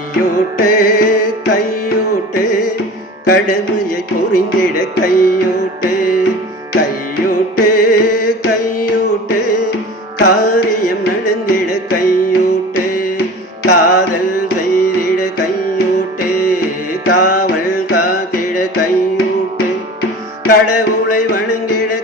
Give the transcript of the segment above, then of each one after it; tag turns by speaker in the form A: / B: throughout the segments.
A: கையூட்டு கையூட்டு கடமையை புரிந்திட கையூட்டு. கையூட்டு கையூட்டு காரியம் நடந்திட கையூட்டு. காதல் செய்திட கையூட்டு காவல் காத்திட கையூட்டு. கடவுளை வணங்கிட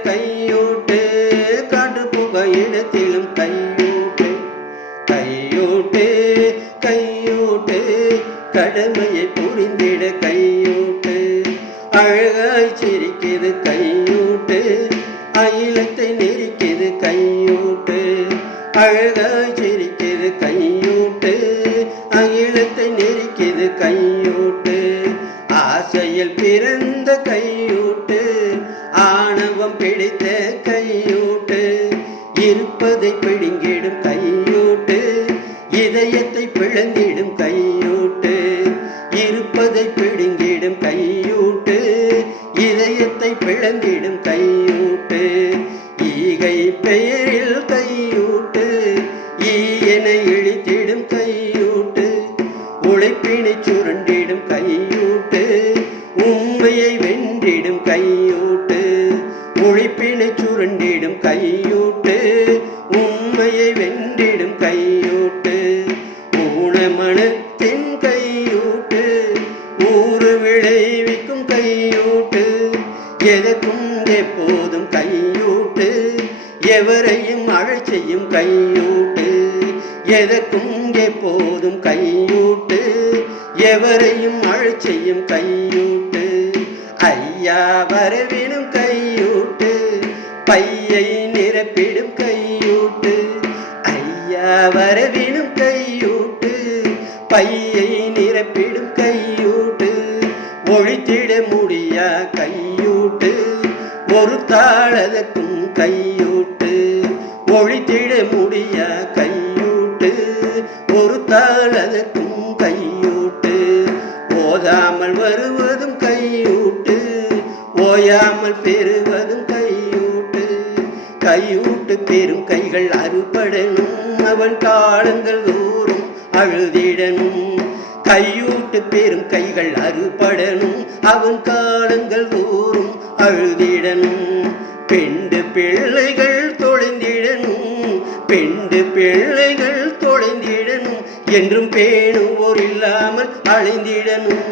A: கடமையை புரிந்திட கையூட்டு. அழகாய் சிரிக்கிறது கையூட்டு. அகிலத்தை நெரிக்குது கையூட்டு. அழகாய் சிரிக்கிறது கையூட்டு. அகிலத்தை நெரிக்குது கையூட்டு. ஆசையில் பிறந்த கையூட்டு. ஆணவம் பிடித்த கையூட்டு. இருப்பதை பிடுங்கிடும் கையூட்டு கையூட்டு இதயத்தை பிளந்திடும் கையூட்டு. ஈகை பெயரில் கையூட்டு ஈயனை இழித்திடும் கையூட்டு. உழைப்பினை சுரண்டிடும் கையூட்டு உண்மையை வென்றிடும் கையூட்டு. உழைப்பினை சுரண்டிடும் கையூட்டு உண்மையை எதற்கும் எப்போதும் கையூட்டு. எவரையும் அழச் செய்யும் கையூட்டு. எதற்கும் எப்போதும் கையூட்டு. எவரையும் அழச் செய்யும் கையூட்டு. ஐயா வரவிடும் கையூட்டு. பையை நிரப்பிடும் கையூட்டு. ஐயா வரவிடும் கையூட்டு. பையை நிரப்பிடும் கையூட்டு. ஒழித்திட ஒரு தாளதற்கும் கையூட்டு ஒழித்திட முடிய கையூட்டு ஒரு தாளதற்கும் கையூட்டு. ஓதாமல் வருவதும் கையூட்டு ஓயாமல் பெறுவதும் கையூட்டு. கையூட்டு பெறும் கைகள் அறுபடனும் அவன் காலங்கள் தோறும் அழுதிடனும். கையூட்டு பெரும் கைகள் அறுபடனும் அவன் காலங்கள் தோறும் அழுதிடனும் பெண்டு பிள்ளைகள் தொலைந்திடணும் பெண்டு பிள்ளைகள் தொலைந்திடணும் என்றும் பேணுவோர் இல்லாமல் அழிந்திடனும்